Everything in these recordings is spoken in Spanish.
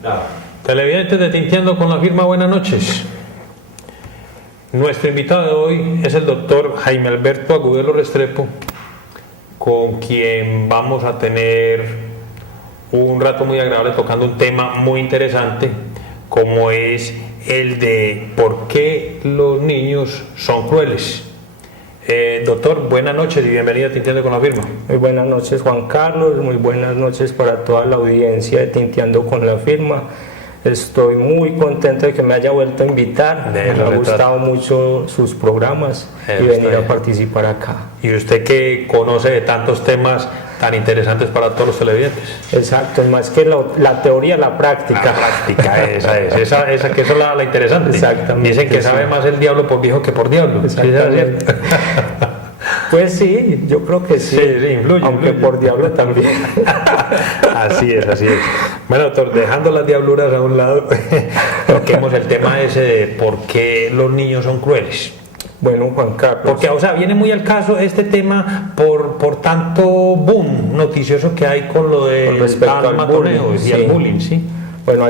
Claro. Televidentes de Tinteando con la Firma, buenas noches. Nuestro invitado de hoy es el doctor Jaime Alberto Agudelo Restrepo, con quien vamos a tener un rato muy agradable tocando un tema muy interesante, como es el de por qué los niños son crueles. Doctor, buenas noches y bienvenido a Tinteando con la Firma. Muy buenas noches, Juan Carlos, muy buenas noches para toda la audiencia de Tinteando con la Firma. Estoy muy contento de que me haya vuelto a invitar, me ha gustado mucho sus programas y venir a participar acá. Y usted que conoce de tantos temas tan interesantes para todos los televidentes. Exacto, más que la teoría, la práctica. La práctica, esa que es la interesante. Exactamente. Dicen que sabe más el diablo por viejo que por diablo. Exactamente. Pues sí, yo creo que sí, influye, aunque por diablo también. Así es. Bueno, doctor, dejando las diabluras a un lado, toquemos el tema ese de por qué los niños son crueles. Bueno, Juan Carlos. Porque, viene muy al caso este tema por tanto boom noticioso que hay con lo de respecto al matoneo y al bullying, ¿sí? Bueno,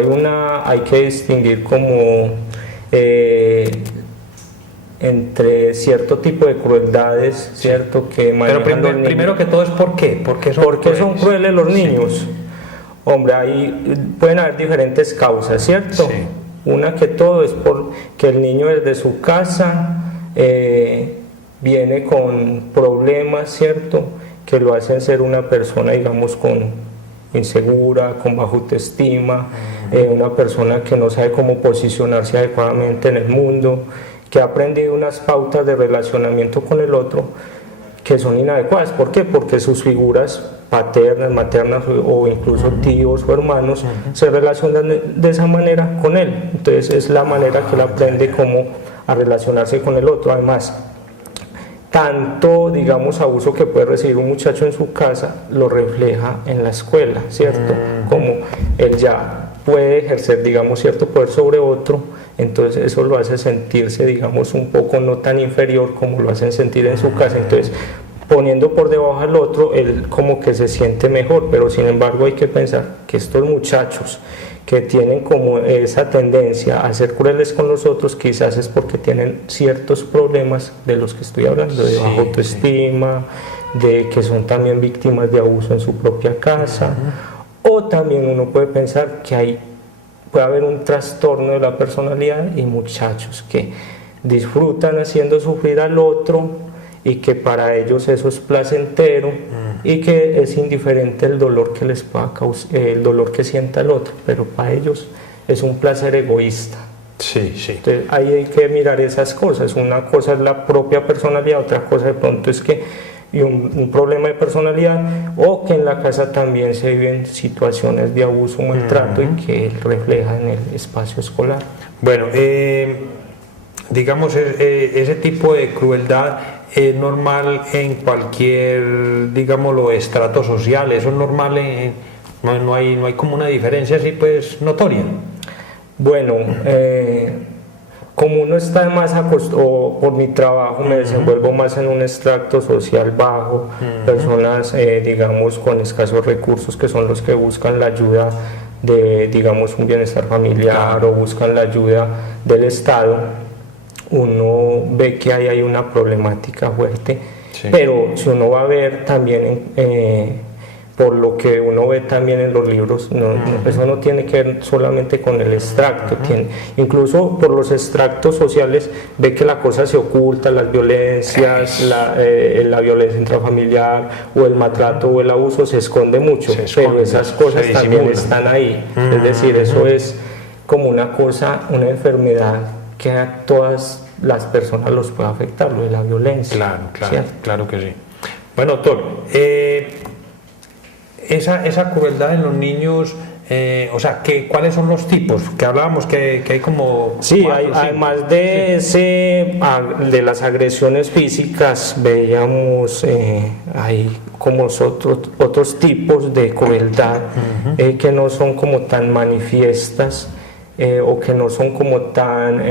hay que distinguir como entre cierto tipo de crueldades, ¿cierto? Que pero primero que todo es ¿por qué? ¿Por qué son crueles los niños? Sí. Hombre, ahí pueden haber diferentes causas, ¿cierto? Sí. Una que todo es porque el niño desde su casa viene con problemas, ¿cierto? Que lo hacen ser una persona, digamos, insegura, con baja autoestima, una persona que no sabe cómo posicionarse adecuadamente en el mundo, que ha aprendido unas pautas de relacionamiento con el otro que son inadecuadas. ¿Por qué? Porque sus figuras paternas, maternas o incluso tíos o hermanos se relacionan de esa manera con él. Entonces es la manera que él aprende cómo a relacionarse con el otro. Además, tanto, digamos, abuso que puede recibir un muchacho en su casa lo refleja en la escuela, ¿cierto? Como él ya puede ejercer, digamos, cierto poder sobre otro, entonces eso lo hace sentirse, digamos, un poco no tan inferior como lo hacen sentir en su casa. Entonces, poniendo por debajo al otro, él como que se siente mejor, pero sin embargo hay que pensar que estos muchachos que tienen como esa tendencia a ser crueles con los otros, quizás es porque tienen ciertos problemas de los que estoy hablando, de baja autoestima, de que son también víctimas de abuso en su propia casa, o también uno puede pensar que puede haber un trastorno de la personalidad y muchachos que disfrutan haciendo sufrir al otro y que para ellos eso es placentero y que es indiferente el dolor que les pueda causar, el dolor que sienta el otro, pero para ellos es un placer egoísta. Sí. Entonces ahí hay que mirar esas cosas. Una cosa es la propia personalidad, otra cosa de pronto es que un problema de personalidad, o que en la casa también se viven situaciones de abuso, maltrato y que refleja en el espacio escolar. Bueno, digamos, ese tipo de crueldad es normal en cualquier, digámoslo, estrato social. Eso es normal, no hay como una diferencia así pues notoria. Bueno, como uno está más acostumbrado, por mi trabajo me desenvuelvo más en un extracto social bajo, personas digamos con escasos recursos que son los que buscan la ayuda de, digamos, un bienestar familiar o buscan la ayuda del Estado, uno ve que ahí hay una problemática fuerte, pero si uno va a ver también por lo que uno ve también en los libros, eso no tiene que ver solamente con el extracto, incluso por los extractos sociales ve que la cosa se oculta, las violencias, la violencia intrafamiliar o el maltrato o el abuso se esconde mucho, pero esas cosas también están ahí, es decir, eso es como una cosa, una enfermedad que a todas las personas los puede afectar, lo de la violencia. Claro que sí. Bueno, doctor, esa crueldad en los niños, ¿cuáles son los tipos? Que hablábamos que hay como... Sí, además de las agresiones físicas, veíamos hay como otros tipos de crueldad que no son como tan manifiestas, o que no son como tan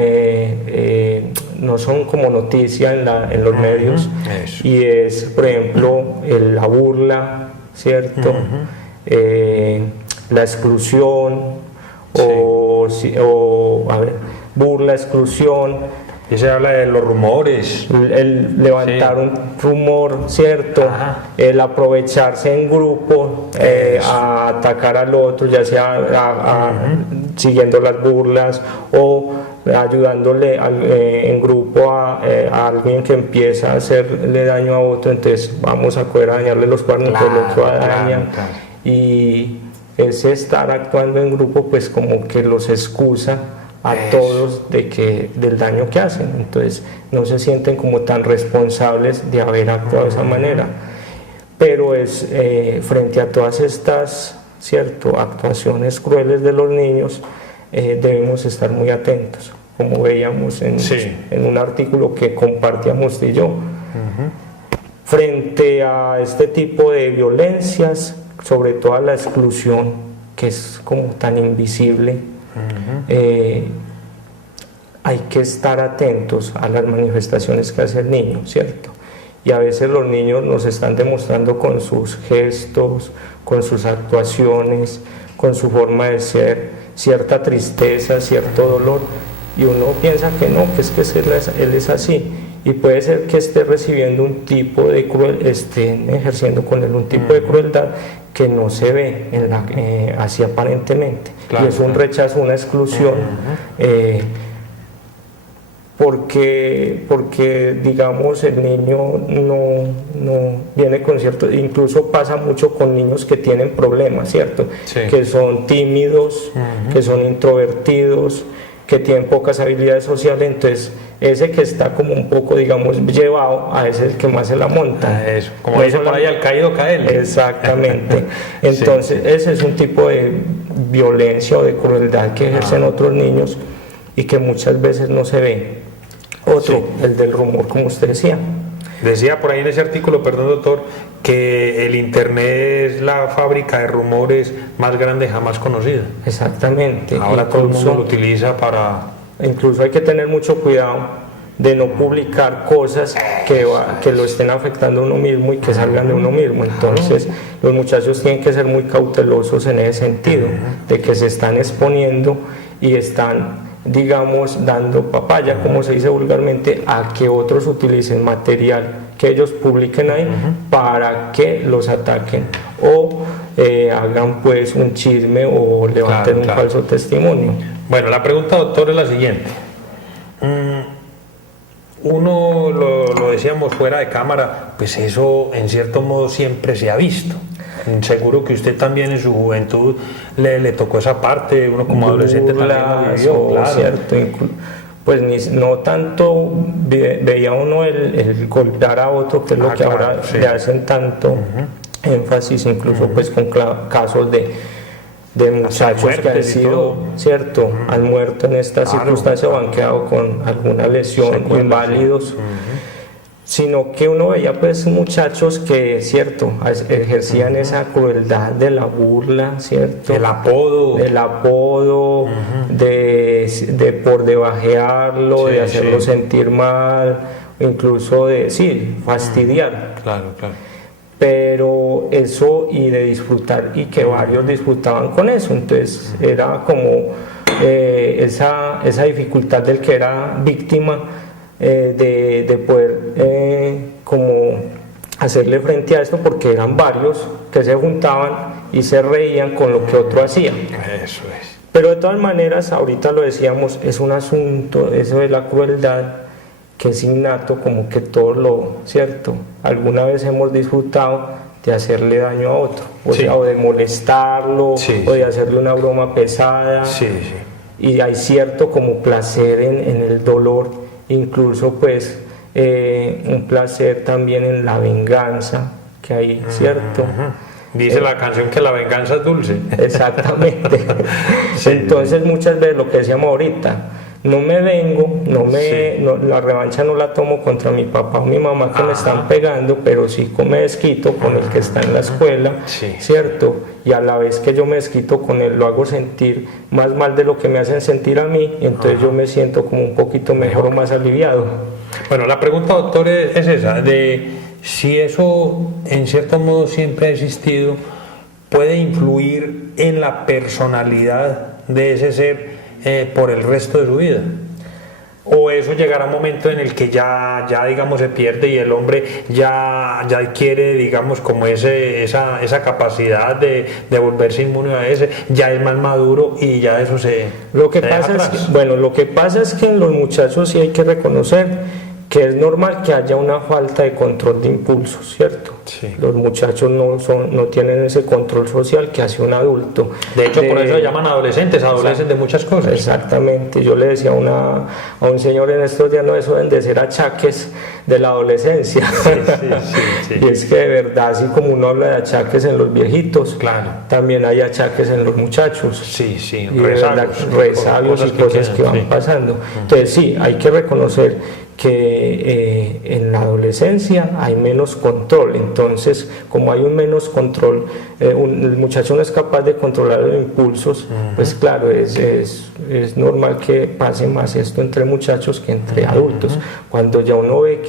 no son como noticia en los medios. Eso. Y es, por ejemplo, la burla, ¿cierto? La exclusión a ver, burla, exclusión. Y se habla de los rumores. El levantar un rumor, ¿cierto? El aprovecharse en grupo a atacar al otro, ya sea siguiendo las burlas o ayudándole en grupo a alguien que empieza a hacerle daño a otro, entonces vamos a poder dañarle los cuernos, que el otro daña. Y ese estar actuando en grupo pues como que los excusa a todos del daño que hacen, entonces no se sienten como tan responsables de haber actuado de esa manera, pero es frente a todas estas, ¿cierto?, actuaciones crueles de los niños, debemos estar muy atentos, como veíamos en un artículo que compartíamos usted y yo. Frente a este tipo de violencias, sobre todo a la exclusión, que es como tan invisible, hay que estar atentos a las manifestaciones que hace el niño, ¿cierto? Y a veces los niños nos están demostrando con sus gestos, con sus actuaciones, con su forma de ser, cierta tristeza, cierto dolor, y uno piensa que no, que es que él es así, y puede ser que esté recibiendo un tipo de estén ejerciendo con él un tipo de crueldad que no se ve así aparentemente, y es un rechazo, una exclusión, porque digamos el niño no viene con cierto, incluso pasa mucho con niños que tienen problemas, ¿cierto? Que son tímidos, que son introvertidos, que tienen pocas habilidades sociales, entonces ese que está como un poco, digamos, llevado, a ese es el que más se la monta. Eso, como dice por ahí, al caído caerle. Exactamente. Entonces ese es un tipo de violencia o de crueldad que ejercen otros niños y que muchas veces no se ve. Otro, el del rumor, como usted decía. Decía por ahí en ese artículo, perdón doctor, que el internet es la fábrica de rumores más grande jamás conocida. Exactamente. Ahora todo el mundo lo utiliza para... Incluso hay que tener mucho cuidado de no publicar cosas que lo estén afectando a uno mismo y que salgan de uno mismo. Entonces los muchachos tienen que ser muy cautelosos en ese sentido, de que se están exponiendo y están, digamos, dando papaya, como se dice vulgarmente, a que otros utilicen material que ellos publiquen ahí para que los ataquen o hagan pues un chisme o levanten un falso testimonio. Bueno, la pregunta, doctor, es la siguiente. Uno, lo decíamos fuera de cámara, pues eso en cierto modo siempre se ha visto. Seguro que usted también en su juventud le tocó esa parte, uno como adolescente también lo vivió, claro. Cierto, pues no tanto veía uno el golpear a otro, que es lo que ahora le hacen tanto énfasis, incluso pues con casos de muchachos que han sido, ¿cierto? Han muerto en esta circunstancia o han quedado con alguna lesión, inválidos. Sino que uno veía pues muchachos que, cierto, ejercían esa crueldad de la burla, cierto, el apodo, de por debajearlo, de hacerlo sentir mal, incluso de fastidiar. Claro. Pero eso, y de disfrutar, y que varios disfrutaban con eso, entonces era como esa dificultad del que era víctima, de poder como hacerle frente a esto, porque eran varios que se juntaban y se reían con lo que otro hacía. Eso es. Pero de todas maneras, ahorita lo decíamos, es un asunto, eso de la crueldad, que es innato, como que todos ¿cierto? Alguna vez hemos disfrutado de hacerle daño a otro, o de molestarlo, o de hacerle una broma pesada, y hay cierto como placer en el dolor, incluso pues un placer también en la venganza que hay, ¿cierto? Dice la canción que la venganza es dulce. Exactamente. Entonces muchas veces lo que decíamos ahorita, no me vengo, la revancha no la tomo contra mi papá o mi mamá que me están pegando, pero sí me desquito con el que está en la escuela, ¿cierto? Y a la vez que yo me desquito con él, lo hago sentir más mal de lo que me hacen sentir a mí, entonces yo me siento como un poquito mejor o más aliviado. Bueno, la pregunta, doctor, es esa, de si eso en cierto modo siempre ha existido, puede influir en la personalidad de ese ser por el resto de su vida. O eso llegará a un momento en el que ya digamos se pierde y el hombre ya adquiere, digamos, como esa capacidad de volverse inmune a ese, ya es más maduro y ya eso lo que se pasa deja es atrás. lo que pasa es que en los muchachos sí hay que reconocer que es normal que haya una falta de control de impulsos, ¿cierto? Sí. Los muchachos no tienen ese control social que hace un adulto. De hecho, por eso se llaman adolescentes, adolecen de muchas cosas. Exactamente, yo le decía a un señor en estos días, no, eso deben de ser achaques de la adolescencia. Sí. Y es que de verdad, así como uno habla de achaques en los viejitos, Claro. también hay achaques en los muchachos. Sí, Y de verdad, resabios y cosas que van pasando. Entonces sí, hay que reconocer que en la adolescencia hay menos control. Entonces, como hay un menos control, el muchacho no es capaz de controlar los impulsos, pues claro, es normal que pase más esto entre muchachos que entre adultos. Cuando ya uno ve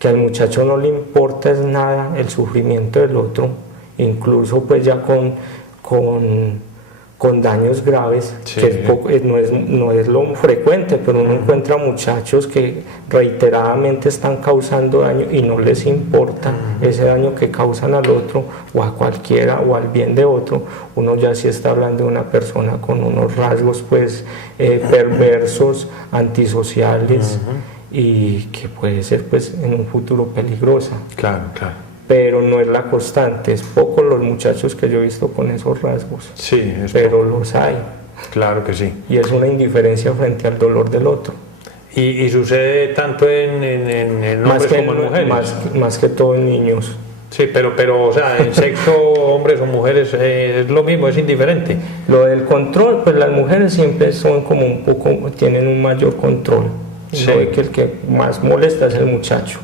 que al muchacho no le importa es nada el sufrimiento del otro, incluso pues ya con daños graves, Sí. que no es lo frecuente, pero uno encuentra muchachos que reiteradamente están causando daño y no les importa ese daño que causan al otro o a cualquiera o al bien de otro. Uno ya sí está hablando de una persona con unos rasgos pues perversos, antisociales y que puede ser pues en un futuro peligrosa. Claro. Pero no es la constante, es poco los muchachos que yo he visto con esos rasgos, Sí, pero los hay, claro que sí. y es una indiferencia frente al dolor del otro. Y sucede tanto en hombres como en mujeres. Más que todo en niños. Sí, pero o sea, en sexo, hombres o mujeres, es lo mismo, es indiferente. Lo del control, pues las mujeres siempre son como un poco, tienen un mayor control. Sí. Lo que el que más molesta es el muchacho.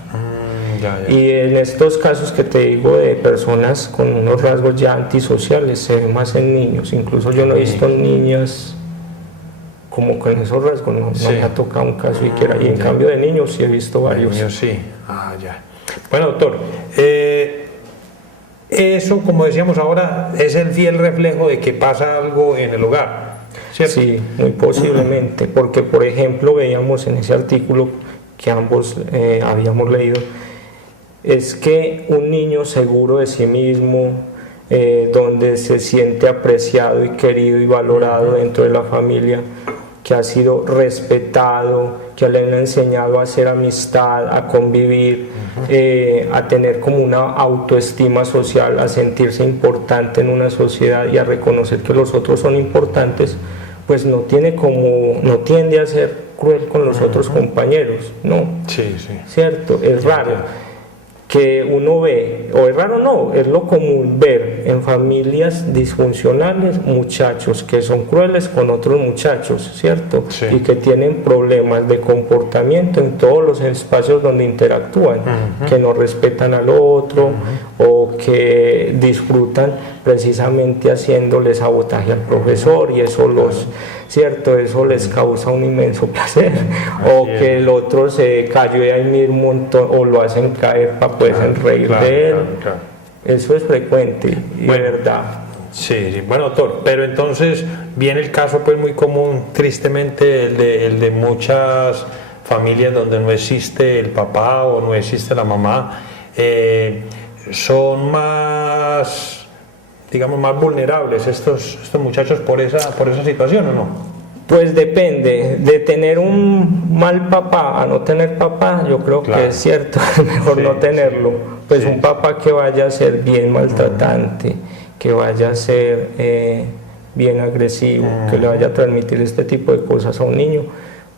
Ya. Y en estos casos que te digo de personas con unos rasgos ya antisociales, se ve más en niños. Incluso yo no he visto niñas como con esos rasgos, no me ha tocado un caso siquiera. Y en cambio de niños sí he visto varios. Niños, sí. Ya. Bueno, doctor, eso, como decíamos ahora, es el fiel reflejo de que pasa algo en el hogar, ¿cierto? Sí, muy posiblemente, porque por ejemplo veíamos en ese artículo que ambos habíamos leído, es que un niño seguro de sí mismo, donde se siente apreciado y querido y valorado dentro de la familia, que ha sido respetado, que le han enseñado a hacer amistad, a convivir, a tener como una autoestima social, a sentirse importante en una sociedad y a reconocer que los otros son importantes, pues no tiende a ser cruel con los otros compañeros, ¿no? Sí. ¿Cierto? Es raro que uno ve, o es raro no, es lo común ver en familias disfuncionales muchachos que son crueles con otros muchachos, ¿cierto? Sí. Y que tienen problemas de comportamiento en todos los espacios donde interactúan, que no respetan al otro o que disfrutan precisamente haciéndole sabotaje al profesor y eso ¿cierto? Eso les causa un inmenso placer. O que el otro se cayó y ahí mismo o lo hacen caer para poderse reír de él. Claro. Eso es frecuente y Bueno, de verdad. Sí. Bueno, doctor, pero entonces viene el caso pues muy común, tristemente, el de muchas familias donde no existe el papá o no existe la mamá. Son más, digamos, más vulnerables estos muchachos por esa situación, ¿o no? Pues depende, de tener un mal papá a no tener papá, yo creo Claro. que es cierto, es mejor no tenerlo. Pues un papá que vaya a ser bien maltratante, que vaya a ser bien agresivo, que le vaya a transmitir este tipo de cosas a un niño,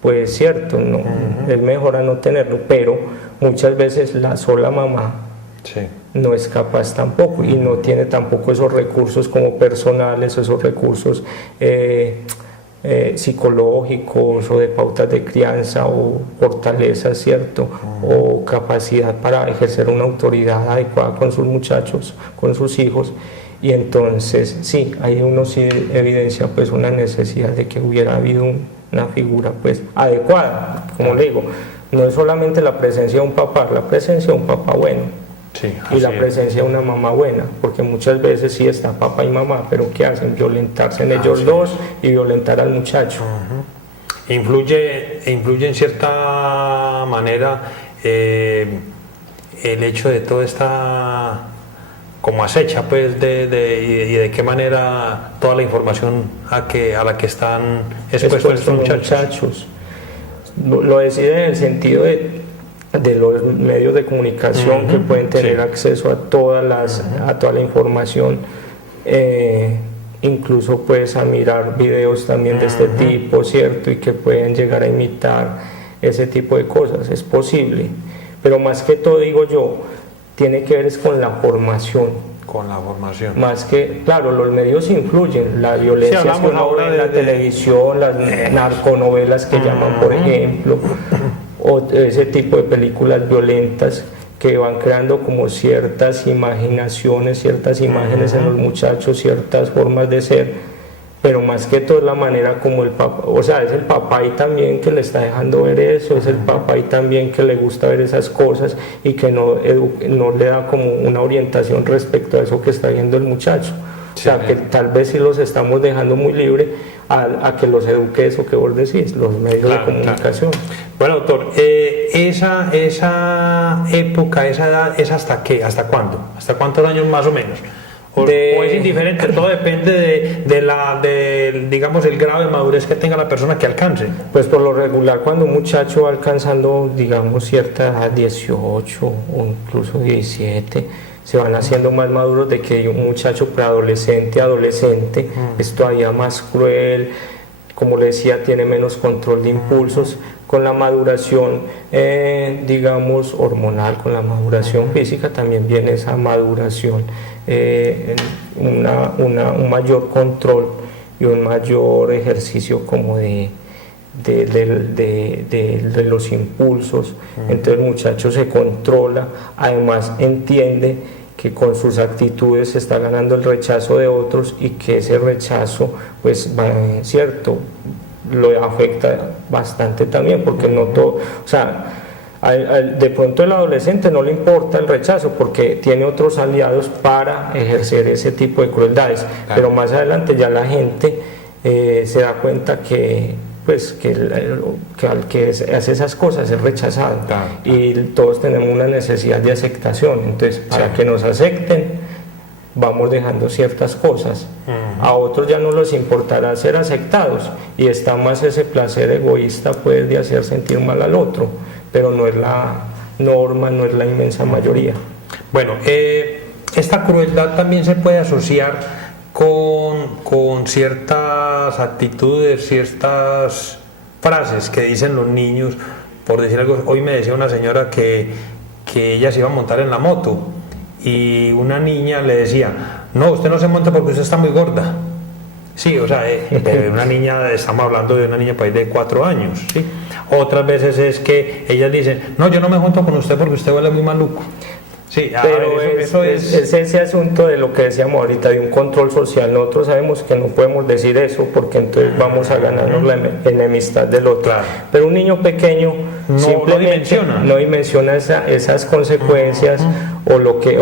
pues cierto, no, es mejor a no tenerlo, pero muchas veces la sola mamá no es capaz tampoco y no tiene tampoco esos recursos como personales, esos recursos psicológicos o de pautas de crianza o fortaleza, ¿cierto? O capacidad para ejercer una autoridad adecuada con sus muchachos, con sus hijos. Y entonces sí, ahí uno sí evidencia pues una necesidad de que hubiera habido una figura pues adecuada, como le digo, no es solamente la presencia de un papá, la presencia de un papá bueno. Sí, y la así es. presencia de una mamá buena, porque muchas veces sí está papá y mamá, pero ¿qué hacen? Violentarse en ellos Así dos y violentar al muchacho. Influye en cierta manera el hecho de toda esta como acecha, pues, y de qué manera toda la información a la que están expuestos estos Los muchachos. Lo deciden en el sentido de los medios de comunicación que pueden tener sí. acceso a a toda la información, incluso pues a mirar videos también de este tipo, ¿cierto? Y que pueden llegar a imitar ese tipo de cosas, es posible, pero más que todo, digo yo, tiene que ver es con la formación. Con la formación. Más que, claro, los medios influyen, la violencia Sí, que uno ve en la televisión, las narconovelas que llaman, por ejemplo, o ese tipo de películas violentas que van creando como ciertas imaginaciones, ciertas imágenes en los muchachos, ciertas formas de ser, pero más que todo es la manera como el papá, o sea, es el papá ahí también que le está dejando ver eso, es el papá ahí también que le gusta ver esas cosas y que no le da como una orientación respecto a eso que está viendo el muchacho. O sea, que tal vez si los estamos dejando muy libre a que los eduque eso que vos decís, los medios de comunicación. Claro. Bueno, doctor, esa época, esa edad, ¿es hasta qué? ¿Hasta cuándo? ¿Hasta cuántos años más o menos? ¿O es indiferente? Todo depende digamos, el grado de madurez que tenga la persona que alcance. Pues por lo regular, cuando un muchacho va alcanzando, digamos, cierta edad, 18 o incluso 17, se van haciendo más maduros de que un muchacho preadolescente, adolescente, es todavía más cruel, como le decía, tiene menos control de impulsos. Con la maduración, digamos, hormonal, con la maduración física también viene esa maduración, un mayor control y un mayor ejercicio como de los impulsos. Entonces el muchacho se controla, además entiende que con sus actitudes se está ganando el rechazo de otros y que ese rechazo, pues, cierto, lo afecta bastante también, porque no todo, o sea, de pronto el adolescente no le importa el rechazo porque tiene otros aliados para ejercer ese tipo de crueldades, pero más adelante ya la gente se da cuenta que pues que al que hace esas cosas es rechazado, y todos tenemos una necesidad de aceptación. Entonces, para que nos acepten, vamos dejando ciertas cosas. A otros ya no les importará ser aceptados y está más ese placer egoísta, pues, de hacer sentir mal al otro, pero no es la norma, no es la inmensa mayoría. Bueno, esta crueldad también se puede asociar con ciertas actitudes, ciertas frases que dicen los niños. Por decir algo, hoy me decía una señora que ella se iba a montar en la moto y una niña le decía: no, usted no se monta porque usted está muy gorda. Sí, o sea, pero una niña, estamos hablando de una niña pues, de 4 años, ¿sí? Otras veces es que ellas dicen: no, yo no me junto con usted porque usted huele muy maluco. Sí, pero eso es ese asunto de lo que decíamos ahorita, de un control social. Nosotros sabemos que no podemos decir eso porque entonces vamos a ganarnos la enemistad del otro. Claro. Pero un niño pequeño simplemente no dimensiona esas consecuencias o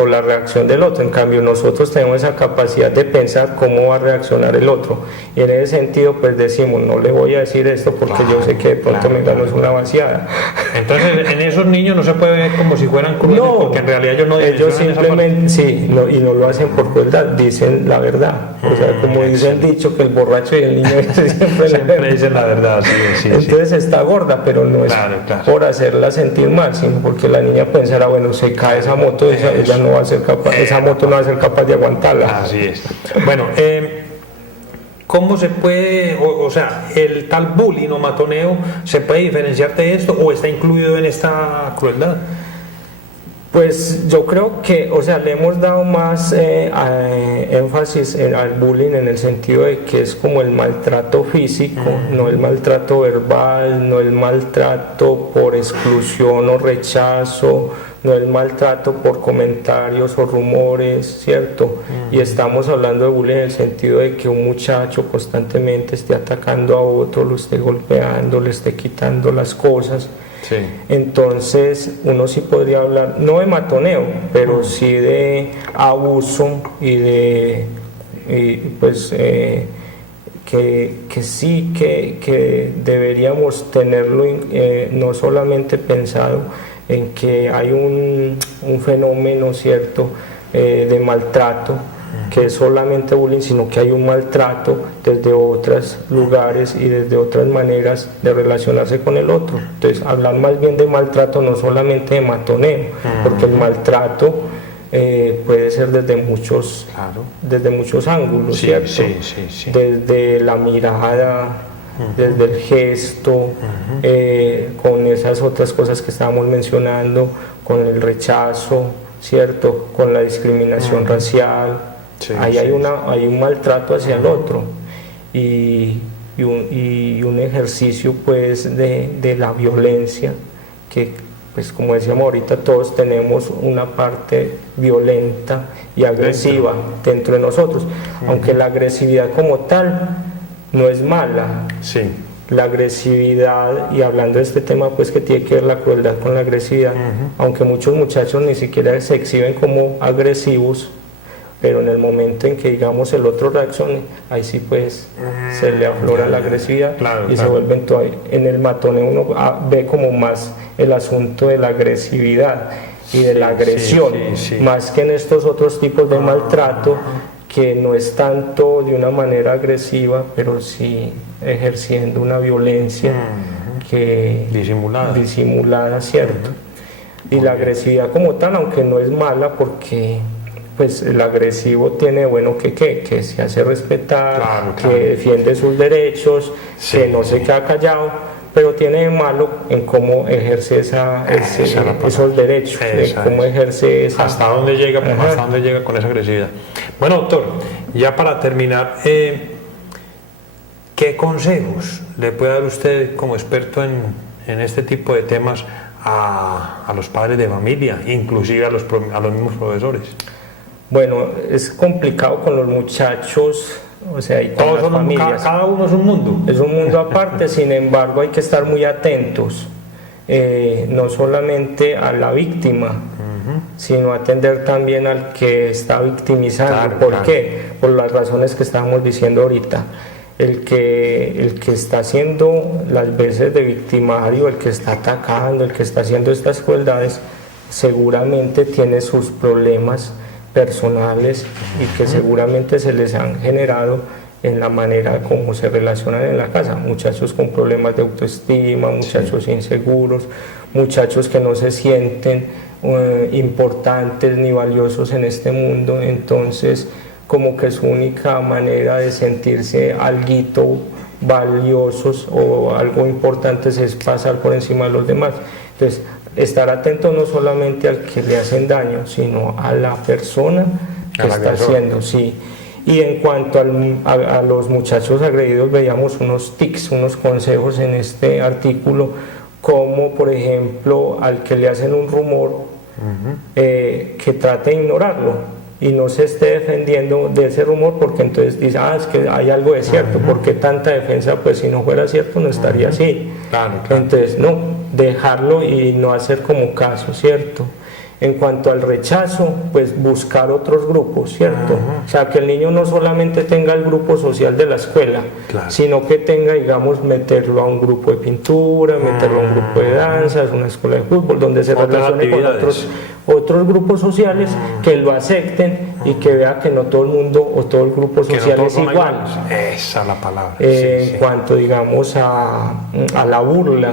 la reacción del otro. En cambio, nosotros tenemos esa capacidad de pensar cómo va a reaccionar el otro, y en ese sentido pues decimos: no le voy a decir esto porque yo sé que de pronto me gano una vaciada. Entonces en esos niños no se puede ver como si fueran crueles, porque en realidad ellos simplemente sí, y no lo hacen por crueldad, dicen la verdad. O sea, como dice el dicho, que el borracho y el niño siempre dicen la verdad. Sí, entonces está gorda, pero no es por hacerla sentir mal, sino porque la niña pensará: bueno, se cae esa moto, ella no va a ser capaz, esa moto no va a ser capaz de aguantarla. Así es. Bueno, ¿cómo se puede, o sea, el tal bullying o matoneo se puede diferenciar de esto o está incluido en esta crueldad? Pues yo creo que, o sea, le hemos dado más énfasis al bullying en el sentido de que es como el maltrato físico, no el maltrato verbal, no el maltrato por exclusión o rechazo, no el maltrato por comentarios o rumores, ¿cierto? Y estamos hablando de bullying en el sentido de que un muchacho constantemente esté atacando a otro, lo esté golpeando, le esté quitando las cosas. Sí. Entonces uno sí podría hablar, no de matoneo, pero sí de abuso pues que sí que deberíamos tenerlo no solamente pensado en que hay un fenómeno, ¿cierto?, de maltrato, que es solamente bullying, sino que hay un maltrato desde otros lugares y desde otras maneras de relacionarse con el otro. Entonces, hablar más bien de maltrato, no solamente de matoneo, porque el maltrato puede ser desde muchos ángulos, Sí, ¿cierto? sí. Desde la mirada, desde el gesto, con esas otras cosas que estábamos mencionando, con el rechazo, ¿cierto?, con la discriminación racial. Ahí hay un maltrato hacia el otro y un ejercicio pues de la violencia, que pues como decíamos ahorita, todos tenemos una parte violenta y agresiva dentro de nosotros, aunque la agresividad como tal no es mala. Sí. La agresividad, y hablando de este tema pues que tiene que ver la crueldad con la agresividad, aunque muchos muchachos ni siquiera se exhiben como agresivos, pero en el momento en que digamos el otro reaccione, ahí sí pues se le aflora la agresividad, se vuelven todavía. En el matoneo uno ve como más el asunto de la agresividad y de la agresión, más que en estos otros tipos de maltrato, que no es tanto de una manera agresiva, pero sí ejerciendo una violencia que disimulada, ¿cierto? Y la agresividad como tal, aunque no es mala, porque pues el agresivo tiene bueno que se hace respetar, que defiende sus derechos, que no se queda callado, pero tiene de malo en cómo ejerce esos derechos, cómo ejerce esa... ¿Hasta dónde llega? ¿Hasta dónde llega con esa agresividad? Bueno, doctor, ya para terminar, ¿qué consejos le puede dar usted como experto en este tipo de temas a los padres de familia, inclusive a los mismos profesores? Bueno, es complicado con los muchachos, o sea, y con las familias. Cada uno es un mundo. Es un mundo aparte, sin embargo hay que estar muy atentos, no solamente a la víctima, sino atender también al que está victimizando. ¿Por qué? Por las razones que estábamos diciendo ahorita. El que está haciendo las veces de victimario, el que está atacando, el que está haciendo estas crueldades, seguramente tiene sus problemas personales y que seguramente se les han generado en la manera como se relacionan en la casa. Muchachos con problemas de autoestima, muchachos inseguros, muchachos que no se sienten importantes ni valiosos en este mundo, entonces como que su única manera de sentirse alguito valiosos o algo importante es pasar por encima de los demás. Entonces, estar atento no solamente al que le hacen daño, sino a la persona que está haciendo, sí. Y en cuanto a los muchachos agredidos, veíamos unos tics, unos consejos en este artículo, como por ejemplo al que le hacen un rumor, que trate de ignorarlo y no se esté defendiendo de ese rumor, porque entonces dice, es que hay algo de cierto, porque tanta defensa, pues si no fuera cierto no estaría así. Entonces no, dejarlo y no hacer como caso, ¿cierto? En cuanto al rechazo, pues buscar otros grupos, ¿cierto? O sea, que el niño no solamente tenga el grupo social de la escuela, sino que tenga, digamos, meterlo a un grupo de pintura, meterlo a un grupo de danzas, una escuela de fútbol, donde se relacione con otros grupos sociales que lo acepten y que vea que no todo el mundo o todo el grupo social es igual. Esa es la palabra. En cuanto, digamos, a la burla,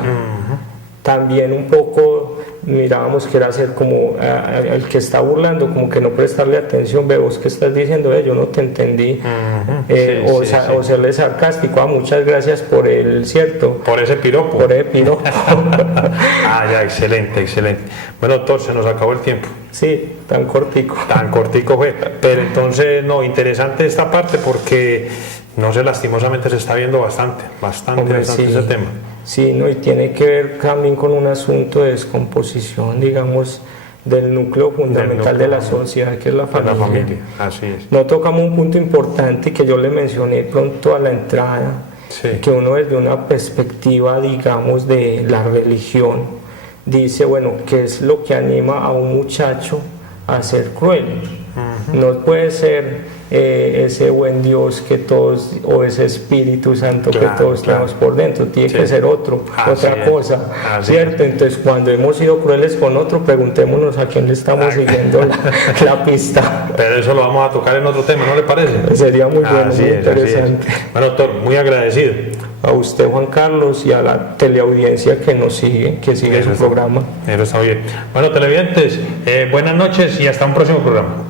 también un poco mirábamos que era hacer como el que está burlando, como que no prestarle atención, ve vos que estás diciendo, yo no te entendí, o serle sarcástico, muchas gracias por el cierto. Por ese piropo. Ya, excelente. Bueno, doctor, se nos acabó el tiempo. Sí, tan cortico fue, pero entonces, no, interesante esta parte porque, no sé, lastimosamente se está viendo bastante ese tema. Sí, no, y tiene que ver también con un asunto de descomposición, digamos, del núcleo fundamental de la sociedad, que es la familia. Así es. No tocamos un punto importante que yo le mencioné pronto a la entrada, Sí. que uno desde una perspectiva, digamos, de la religión, dice, bueno, ¿qué es lo que anima a un muchacho a ser cruel? No puede ser ese buen Dios que todos, o ese Espíritu Santo que todos tenemos por dentro, tiene que ser otra cosa, ¿cierto? Entonces, cuando hemos sido crueles con otro, preguntémonos a quién le estamos siguiendo la pista. Pero eso lo vamos a tocar en otro tema, ¿no le parece? Sería muy bueno, muy interesante. Bueno, doctor, muy agradecido. A usted, Juan Carlos, y a la teleaudiencia que nos sigue, que sigue su programa. Eso está bien. Bueno, televidentes, buenas noches y hasta un próximo programa.